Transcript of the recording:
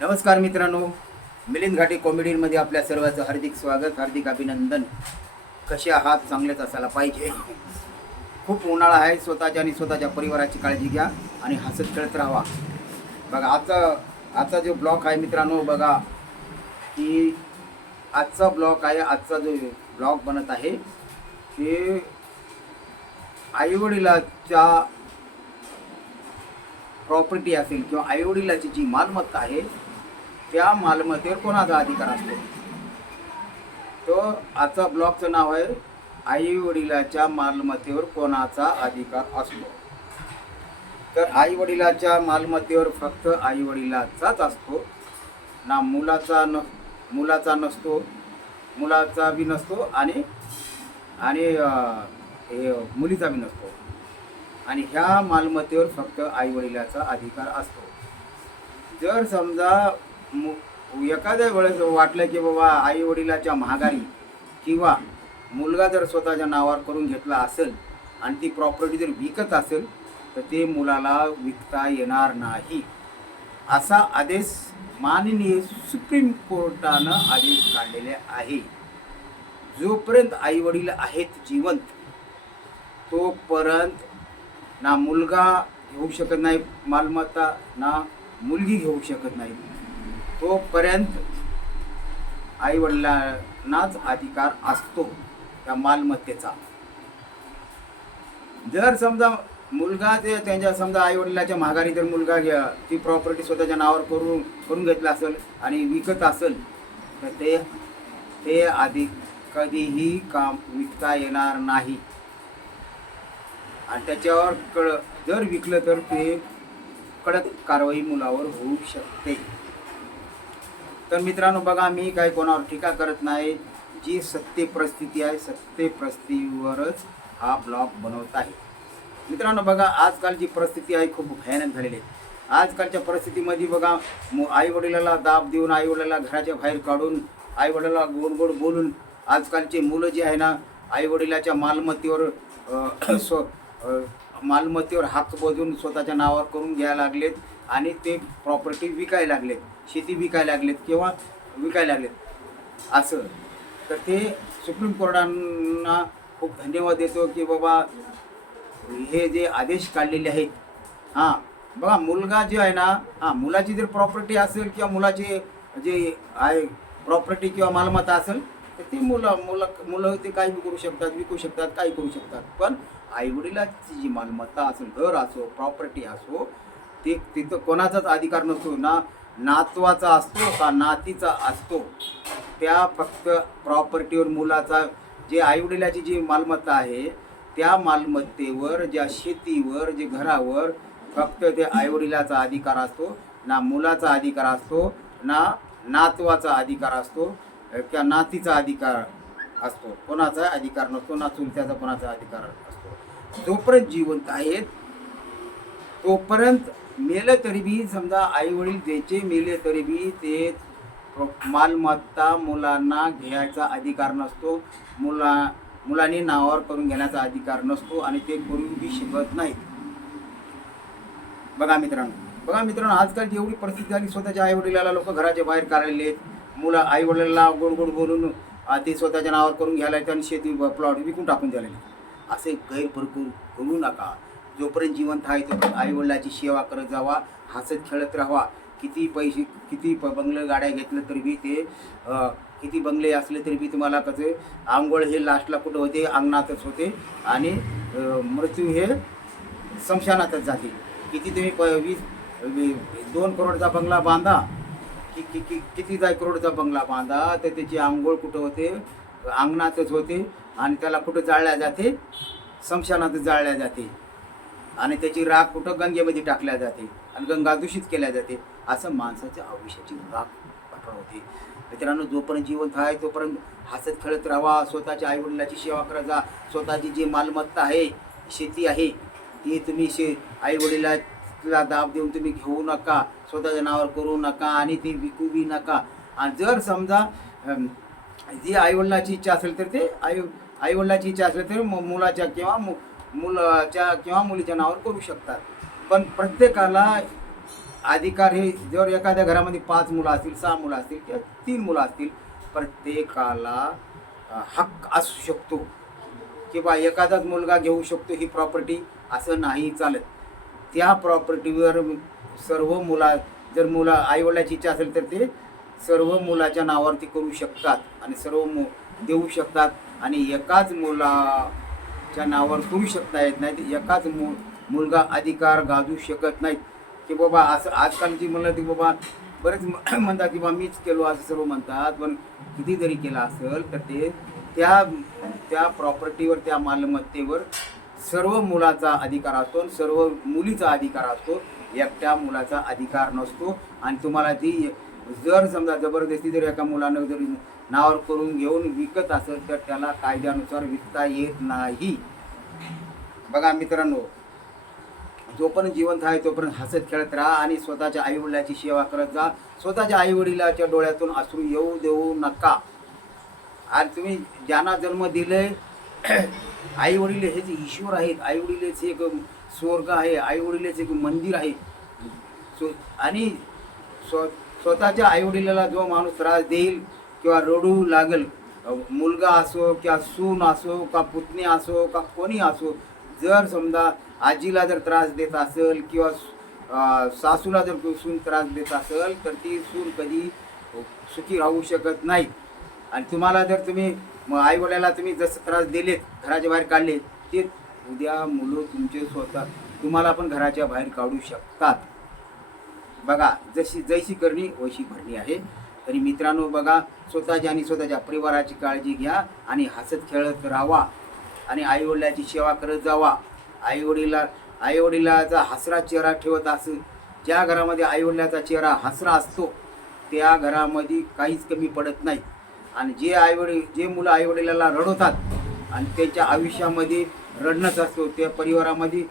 नमस्कार मित्रांनो. मिलिंद घाटे कॉमेडीमध्ये आपल्या सर्वांचं हार्दिक स्वागत हार्दिक अभिनंदन. कसे आहात? चांगलेच असायला पाहिजे. खूप उन्हाळा आहे. स्वतःच्या आणि स्वतःच्या परिवाराची काळजी घ्या आणि हसत खेळत राहा. बघा आजचा आजचा जो ब्लॉग आहे मित्रांनो बघा की आजचा ब्लॉक आहे आजचा जो ब्लॉग बनत आहे ते आईवडिलाच्या प्रॉपर्टी असेल किंवा आईवडिलाची जी मालमत्ता आहे त्या मालमत्तेवर कोणाचा अधिकार असतो? तो आजचा ब्लॉगचं नाव आहे आई वडिलाच्या मालमत्तेवर कोणाचा अधिकार असतो? तर आई वडिलाच्या मालमत्तेवर फक्त आई वडिलाचाच असतो ना मुलाचा न मुलाचा नसतो मुलाचा बी नसतो आणि आणि हे मुलीचा बी नसतो. आणि ह्या मालमत्तेवर फक्त आई वडिलाचा अधिकार असतो. जर समजा एखाद्या वेळेस वाटलं की बाबा आई वडिलाच्या महागारी किंवा मुलगा जर स्वतःच्या नावावर करून घेतला असेल आणि ती प्रॉपर्टी जर विकत असेल तर ते मुलाला विकता येणार नाही. असा आदेश माननीय सुप्रीम कोर्टानं आदेश काढलेले आहे. जोपर्यंत आई वडील आहेत जिवंत तोपर्यंत ना मुलगा घेऊ शकत नाही मालमत्ता ना मुलगी घेऊ शकत नाही. तोपर्यंत आईवडिलांनाच अधिकार असतो त्या मालमत्तेचा. जर समजा मुलगा ते त्यांच्या समजा आईवडिलाच्या माघारी जर मुलगा घ्या ती प्रॉपर्टी स्वतःच्या नावावर करून करून घेतला असेल आणि विकत असेल तर ते ते आधी कधीही काम विकता येणार नाही. आणि त्याच्यावर कळ जर विकलं तर ते कडक कारवाई मुलावर होऊ शकते. तर मित्रांनो बघा मी काही कोणावर टीका करत नाही. जी सत्य परिस्थिती आहे सत्य परिस्थितीवरच हा ब्लॉग बनवत आहे. मित्रांनो बघा आजकालची परिस्थिती आहे खूप भयानक झालेली आहे. आजकालच्या परिस्थितीमध्ये बघा आईवडिलाला दाब देऊन आईवडिलाला घराच्या बाहेर काढून आईवडिलाला गोड गोड बोलून आजकालचे मुलं जे आहे ना आईवडिलाच्या मालमत्तेवर स्व मालमत्तेवर हक्क बजून स्वतःच्या नावावर करून घ्यायला लागलेत आणि ते प्रॉपर्टी विकायला लागलेत. शेती विकायला लागलेत किंवा विकायला लागलेत. असं. तर ते सुप्रीम कोर्टांना खूप धन्यवाद देतो की बाबा हे जे आदेश काढलेले आहेत. हां. बघा मुलगा जे आहे ना हां मुलाची जर प्रॉपर्टी असेल किंवा मुलाचे जे आहे प्रॉपर्टी किंवा मालमत्ता असेल तर ती मुलं मुलं मुलं ते काही करू शकतात विकू शकतात काही करू शकतात. पण आईवडिलाची जी मालमत्ता असेल घर असो प्रॉपर्टी असो ते तिथं कोणाचाच अधिकार नसतो ना नातवाचा असतो का नातीचा असतो. त्या फक्त प्रॉपर्टीवर मुलाचा जे आईवडिलाची जी मालमत्ता आहे त्या मालमत्तेवर ज्या शेतीवर जे घरावर फक्त ते आईवडिलाचा अधिकार असतो ना मुलाचा अधिकार असतो ना नातवाचा अधिकार असतो किंवा नातीचा अधिकार असतो. कोणाचा अधिकार नसतो ना चुलत्याचा कोणाचा अधिकार असतो. जोपर्यंत जिवंत आहेत तोपर्यंत मेलं तरी बी समजा आई वडील ज्याचे मेले तरी बी ते मालमत्ता मुलांना घ्यायचा अधिकार नसतो. मुला मुलांनी नावावर करून घेण्याचा अधिकार नसतो आणि ते करू बी शकत नाहीत. बघा मित्रांनो बघा मित्रांनो आजकाल एवढी परिस्थिती झाली स्वतःच्या आई वडिलाला लोक घराच्या बाहेर काढलेले आहेत. मुलं आईवडिलांना गोड गोड बोलून ते स्वतःच्या नावावर करून घ्यायला त्यांनी आणि शेती प्लॉट विकून टाकून झालेले असे गैरप्रकू करू नका. जोपर्यंत जिवंत आहे तोपर्यंत आईवडिलाची सेवा करत जावा हसत खेळत राहावा. किती पैसे किती प बंगले गाड्या घेतलं तरी बी ते किती बंगले असले तरी बी तुम्हाला कसं आंघोळ हे लास्टला कुठं होते? अंगणातच होते. आणि मृत्यू हे स्मशानातच जाते. किती तुम्ही प वीस दोन करोडचा बंगला बांधा कि कि कि किती करोडचा बंगला बांधा तर त्याची आंघोळ कुठं होते? अंगणातच होते आणि त्याला कुठं जाळल्या जाते? स्मशानातच जाळल्या जाते. आणि त्याची राख कुठं? गंगेमध्ये टाकल्या जाते आणि गंगा दूषित केल्या जाते. असं माणसाच्या आयुष्याची राख पाठवण होते मित्रांनो जोपर्यंत जिवंत आहे तोपर्यंत हसत खेळत राहा. स्वतःच्या आईवडिलाची सेवा करत जा स्वतःची जी मालमत्ता आहे शेती आहे ती तुम्ही शे आईवडिला तिला दाब देऊन तुम्ही घेऊ नका स्वतःच्या नावावर करू नका आणि ती विकू बी नका. आणि जर समजा जी आईवडिलाची इच्छा असेल तर ते आई आईवडिलाची इच्छा असेल तर मुलाच्या किंवा मु- मुलाच्या किंवा मुलीच्या नावावर करू शकतात. पण प्रत्येकाला अधिकार हे जर एखाद्या घरामध्ये पाच मुलं असतील सहा मुलं असतील किंवा तीन मुलं असतील प्रत्येकाला हक्क असू शकतो. किंवा एखादाच मुलगा घेऊ शकतो ही प्रॉपर्टी असं नाही चालत. त्या प्रॉपर्टीवर सर्व मुला जर मुला आईवडिलाची इच्छा असेल तर ते सर्व मुलाच्या नावावरती करू शकतात आणि सर्व मु देऊ शकतात आणि एकाच मुलाच्या नावावर करू शकता येत नाही एकाच मु मुलगा अधिकार गाजू शकत नाहीत. की बाबा असं आजकालची म्हणलं ती बाबा बरेच म्हणतात की बा मीच केलो असं सर्व म्हणतात पण किती जरी केलं असेल तर ते त्या त्या प्रॉपर्टीवर त्या मालमत्तेवर सर्व मुलाचा अधिकार असतो आणि सर्व मुलीचा अधिकार असतो एकट्या मुलाचा अधिकार नसतो. आणि तुम्हाला ती जर समजा जबरदस्ती जर एका मुलानं जर नावावर करून घेऊन विकत असेल तर त्याला कायद्यानुसार विकता येत नाही. बघा मित्रांनो जोपर्यंत जिवंत आहे तोपर्यंत हसत खेळत राहा आणि स्वतःच्या आईवडिलाची सेवा करत जा. स्वतःच्या आईवडिलाच्या डोळ्यातून असू येऊ देऊ नका. आणि तुम्ही ज्यांना जन्म दिले आई वडील हे जे ईश्वर आहेत आई एक स्वर्ग आहे आई एक मंदिर आहे. सो आणि स्व स्वतःच्या आईवडिलाला जो माणूस त्रास देईल किंवा रडू लागेल मुलगा असो किंवा सून असो का पुतणी असो का कोणी असो जर समजा आजीला जर त्रास देत असेल किंवा सासूला जर सून त्रास देत असेल तर ती सून कधी सुखी राहू शकत नाही. आणि तुम्हाला जर तुम्ही आई वडिलाला तुम्ही जसं त्रास दिलेत घराच्या बाहेर काढले ते उद्या मुलं तुमचे स्वतः तुम्हाला पण घराच्या बाहेर काढू शकतात. बघा जशी जैशी करणी वैशी भरणी आहे. तरी मित्रांनो बघा स्वतःच्या आणि स्वतःच्या परिवाराची काळजी घ्या आणि हसत खेळत राहा. आणि आईवडिलाची सेवा करत जावा. आईवडिला आईवडिलाचा हसरा चेहरा ठेवत असं ज्या घरामध्ये आईवडिलाचा चेहरा हसरा असतो त्या घरामध्ये काहीच कमी पडत नाही. आणि जे आईवडील जे मुलं आईवडिलाला रडवतात आणि त्याच्या आयुष्यामध्ये रडणंच असतो त्या परिवारामध्ये